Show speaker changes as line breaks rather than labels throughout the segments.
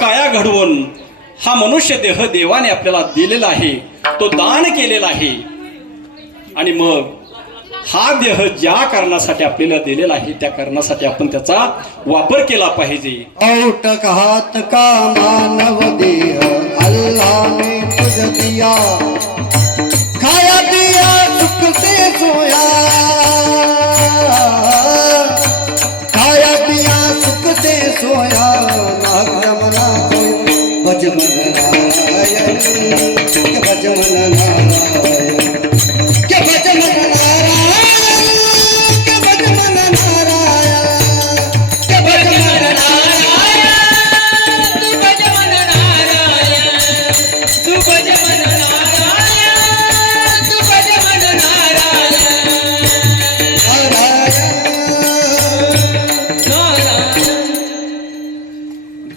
काया घडवून हा मनुष्य देह देवाने आपल्याला दिलेला आहे तो दान केलेला आहे. आणि मग हा देह ज्या कारणासाठी आपल्याला दिलेला आहे त्या कारणासाठी आपण त्याचा वापर केला पाहिजे.
औटक हात का मानव देह? अल्लाने तुझ दिया। खाया पिया सुख से सोया। खाया दिया सुख से सोया।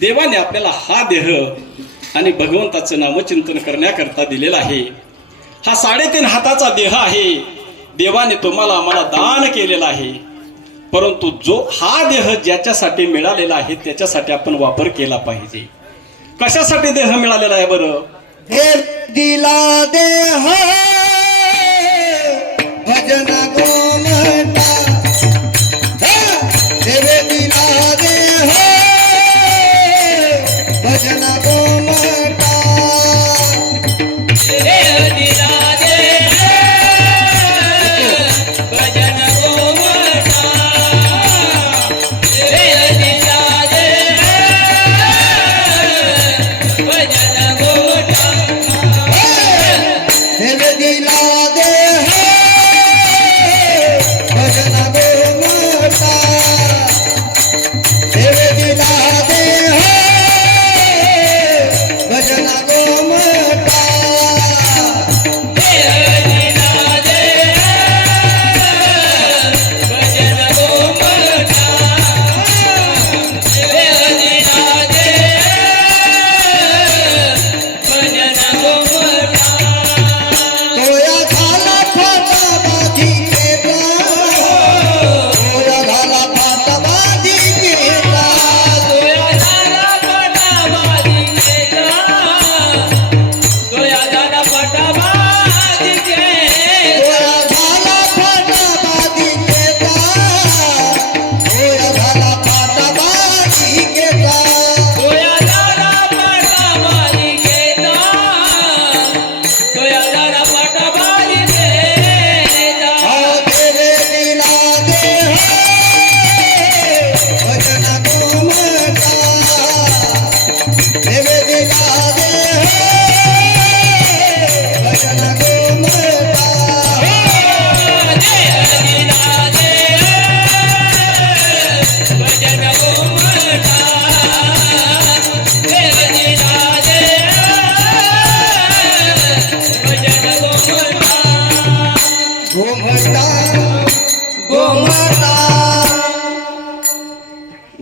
देवाने आपल्याला हा देह आणि भगवंताचं नामचिंतन करण्याकरता दिलेला आहे. हा साडेतीन हाताचा देह आहे. देवाने तुम्हाला आम्हाला दान केलेला आहे. परंतु जो हा देह ज्याच्यासाठी मिळालेला आहे त्याच्यासाठी आपण वापर केला पाहिजे. कशासाठी देह मिळालेला आहे बरं?
हे दिला देह.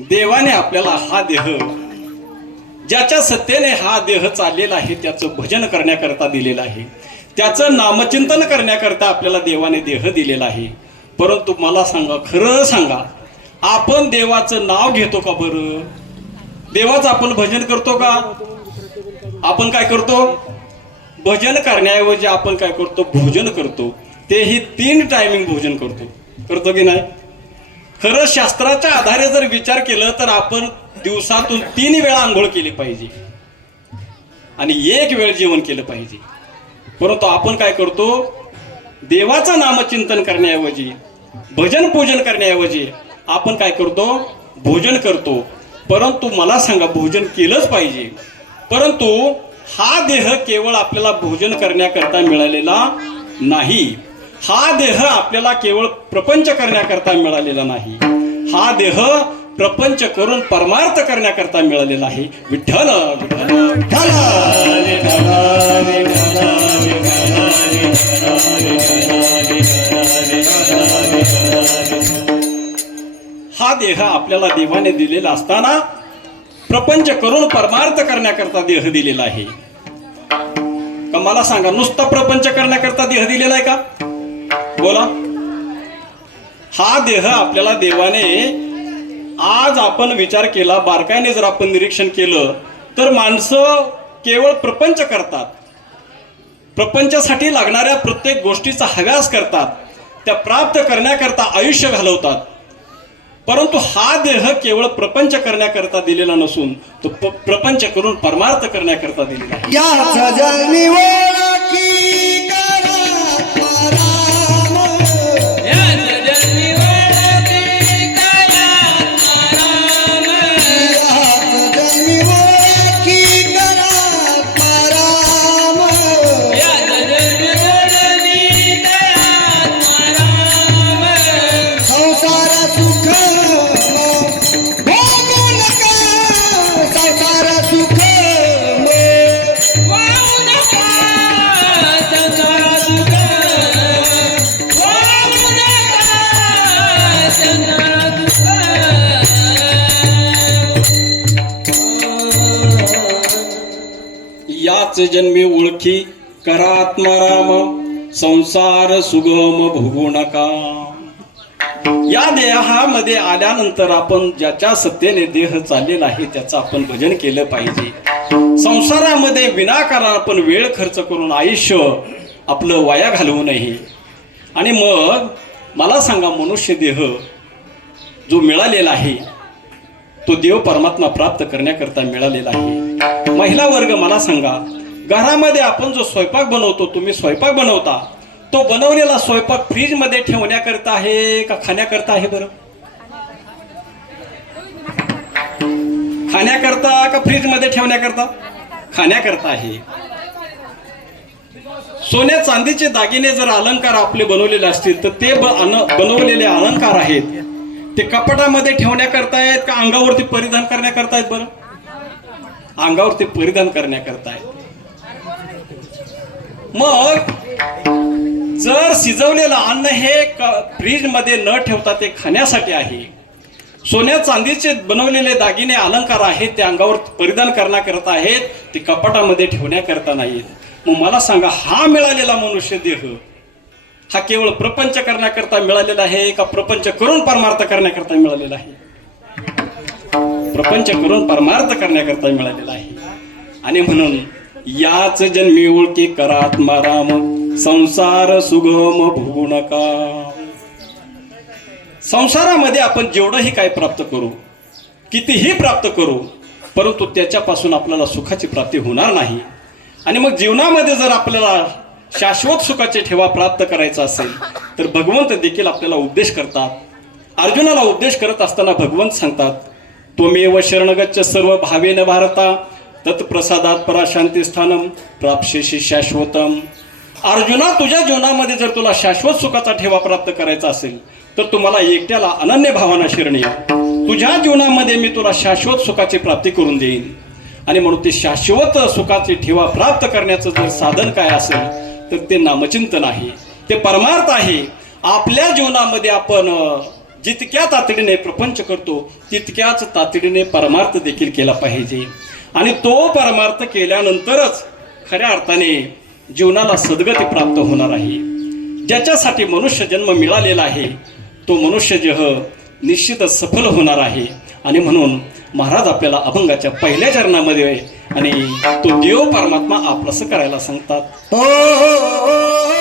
देवाने आपल्याला हा देह ज्याच्या सत्तेने हा देह चाललेला आहे त्याचं भजन करण्याकरता दिलेलं आहे. त्याचं नामचिंतन करण्याकरता आपल्याला देवाने देह दिलेला आहे. परंतु मला सांगा खरं सांगा आपण देवाचं नाव घेतो का बरं? देवाचं आपण भजन करतो का? आपण काय करतो? भजन करण्याऐवजी आपण काय करतो? भोजन करतो. तेही तीन टायमिंग भोजन करतो. करतो की नाही? खरं शास्त्राच्या आधारे जर विचार केलं तर आपण दिवसातून तीन वेळा आंघोळ केली पाहिजे. आणि एक वेळ जेवण केलं पाहिजे. परंतु आपण काय करतो? देवाचं नामचिंतन करण्याऐवजी भजन पूजन करण्याऐवजी आपण काय करतो? भोजन करतो. परंतु मला सांगा भोजन केलंच पाहिजे. परंतु हा देह केवळ आपल्याला भोजन करण्याकरता मिळालेला नाही. हा देह आपल्याला केवळ प्रपंच करण्याकरता मिळालेला नाही. हा देह प्रपंच करून परमार्थ करण्याकरता मिळालेला आहे. विठ्ठल हा देह आपल्याला देवाने दिलेला असताना प्रपंच करून परमार्थ करण्याकरता देह दिलेला आहे. का मला सांगा नुसता प्रपंच करण्याकरता देह दिलेला आहे का? बोला. हा देह आपल्याला देवाने आज आपण विचार केला बारकाईने जर आपण निरीक्षण केलं तर माणसं केवळ प्रपंच करतात. प्रपंचासाठी लागणाऱ्या प्रत्येक गोष्टीचा हव्यास करतात. त्या प्राप्त करण्याकरता आयुष्य घालवतात. परंतु हा देह केवळ प्रपंच करण्याकरता दिलेला नसून तो प्रपंच करून परमार्थ करण्याकरता दिलेला
जन्मी ओळखी करा
आत्माराम संसार सुगम भोगू नका या देहामध्ये आल्यानंतर आपण ज्याच्या सत्तेने देह चाललेला आहे त्याचं आपण भजन केलं पाहिजे. संसारामध्ये विनाकारण आपण वेळ खर्च करून आयुष्य आपलं वाया घालवू नये. आणि मग मला सांगा मनुष्य देह जो मिळालेला आहे तो देव परमात्मा प्राप्त करण्याकरता मिळालेला आहे. महिला वर्ग मला सांगा घरामध्ये आपण जो स्वयंपाक बनवतो तुम्ही स्वयंपाक बनवता तो बनवलेला स्वयंपाक फ्रीजमध्ये ठेवण्याकरता आहे का खाण्याकरता आहे बरं? खाण्याकरता का फ्रीजमध्ये ठेवण्याकरता? खाण्याकरता आहे. सोन्या चांदीचे दागिने जर अलंकार आपले बनवलेले असतील तर ते ब- अन- बनवलेले अलंकार आहेत. ते कपाटामध्ये ठेवण्याकरता आहेत का अंगावरती परिधान करण्याकरता आहेत बरं? अंगावरती परिधान करण्याकरता आहेत मग जर शिजवलेलं अन्न हे फ्रीजमध्ये न ठेवता ते खाण्यासाठी आहे. सोन्या चांदीचे बनवलेले दागिने अलंकार आहेत ते अंगावर परिधान करण्याकरता आहेत ते कपाटामध्ये ठेवण्याकरता नाहीत. मग मला सांगा हा मिळालेला मनुष्य देह हा केवळ प्रपंच करण्याकरता मिळालेला आहे का प्रपंच करून परमार्थ करण्याकरता मिळालेला आहे? प्रपंच करून परमार्थ करण्याकरता मिळालेला आहे. आणि म्हणून याच जन्मी ओळखी करात्मा राम. संसार सुगम भोगू नका. संसारामध्ये आपण जेवढंही काय प्राप्त करू कितीही प्राप्त करू परंतु त्याच्यापासून आपल्याला सुखाची प्राप्ती होणार नाही. आणि मग जीवनामध्ये जर आपल्याला शाश्वत सुखाचे ठेवा प्राप्त करायचा असेल तर भगवंत देखील आपल्याला उपदेश करतात. अर्जुनाला उपदेश करत असताना भगवंत सांगतात त्वमेव शरणगच्छ सर्व भावेन भारता तत्प्रसादात पराशांती स्थानम प्राप्शेशी शाश्वतम। अर्जुना तुझ्या जीवनामध्ये जर तुला शाश्वत सुखाचा ठेवा प्राप्त करायचा असेल तर तुम्हाला एकट्याला अनन्य भावाना शिरणे. तुझ्या जीवनामध्ये मी तुला शाश्वत सुखाची प्राप्ती करून देईन. आणि म्हणून ते शाश्वत सुखाची ठेवा प्राप्त करण्याचं जर साधन काय असेल तर ते नामचिंतन आहे. ते परमार्थ आहे. आपल्या जीवनामध्ये आपण जितक्या तातडीने प्रपंच करतो तितक्याच तातडीने परमार्थ देखील केला पाहिजे. आणि तो परमार्थ केल्यानंतरच खऱ्या अर्थाने जीवनाला सद्गती प्राप्त होणार आहे. ज्याच्यासाठी मनुष्य जन्म मिळालेला आहे तो मनुष्य जह निश्चितच सफल होणार आहे. आणि म्हणून महाराज आपल्याला अभंगाच्या पहिल्या चरणामध्ये आणि तो देव परमात्मा आपलंसं करायला सांगतात.
हो, हो, हो,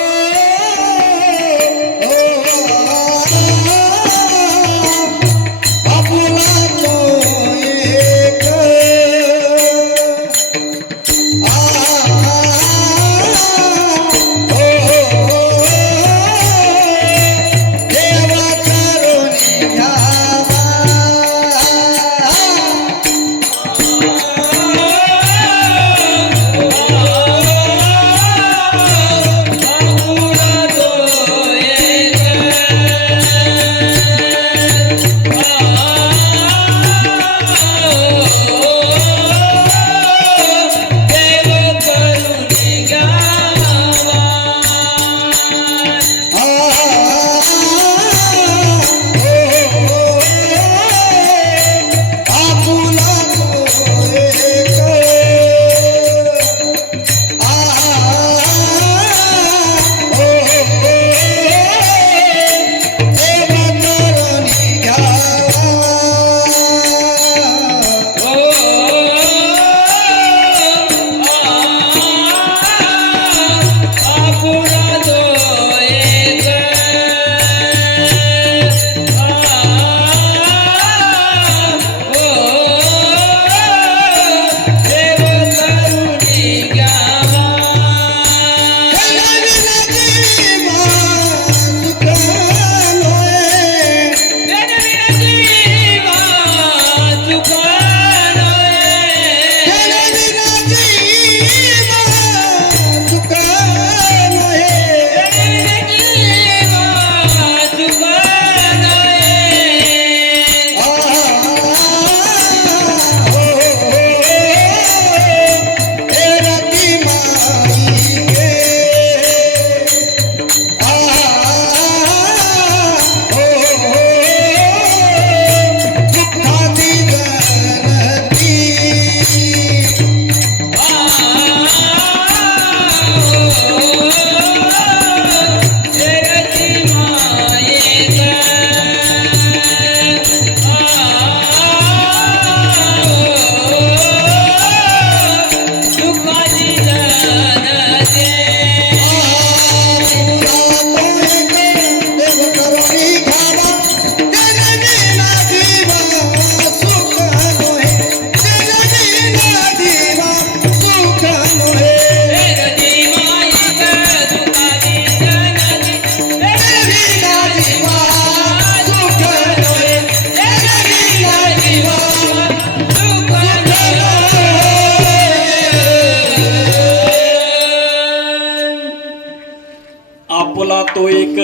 तो एक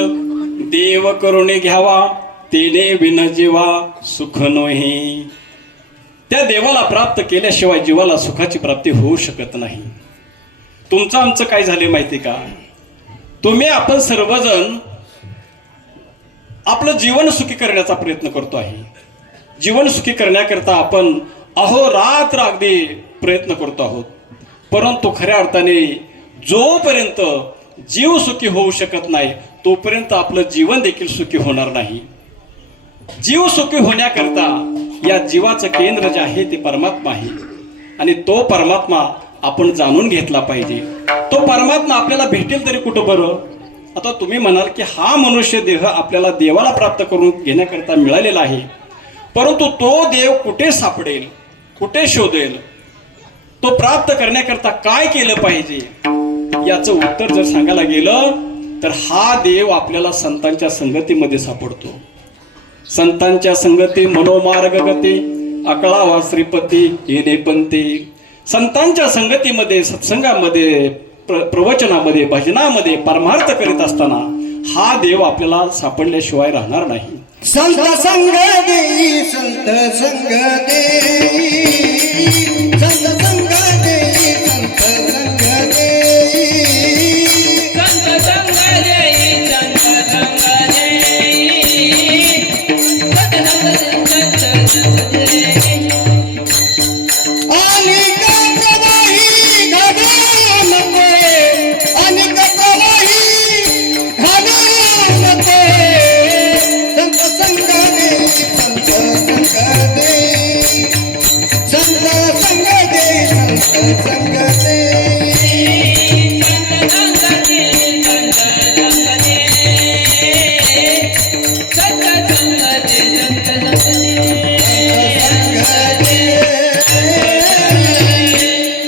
देव करुणे घ्यावा तेने विनजीवा सुख नोही. त्या देवाला प्राप्त केल्याशिवाय जीवाला सुखाची प्राप्ती होऊ शकत नाही. तुमचं आमचं काय झाले माहिती का? तुम्ही आपण सर्वजण आपलं जीवन सुखी करण्याचा प्रयत्न करतो आहे. जीवन सुखी करण्याकरता आपण अहोरात्र अगदी प्रयत्न करतो आहोत. परंतु खऱ्या अर्थाने जोपर्यंत जीव सुखी होऊ शकत नाही तोपर्यंत आपलं जीवन देखील सुखी होणार नाही. जीव सुखी होण्याकरता या जीवाचं केंद्र जे आहे ते परमात्मा आहे. आणि तो परमात्मा आपण जाणून घेतला पाहिजे. तो परमात्मा आपल्याला भेटेल तरी कुठं बरं? आता तुम्ही म्हणाल की हा मनुष्य देह आपल्याला देवाला प्राप्त करून घेण्याकरता मिळालेला आहे. परंतु तो देव कुठे सापडेल? कुठे शोधेल? तो प्राप्त करण्याकरता काय केलं पाहिजे? याचं उत्तर जर सांगायला गेलं तर हा देव आपल्याला संतांच्या संगतीमध्ये सापडतो. संतांच्या संगती मनोमार्ग गती अकळावा श्रीपती येणे पंते संतांच्या संगतीमध्ये सत्संगामध्ये प्र प्रवचनामध्ये भजनामध्ये परमार्थ करीत असताना हा देव आपल्याला सापडल्याशिवाय राहणार नाही.
संत संग देई संत संग देई संत संग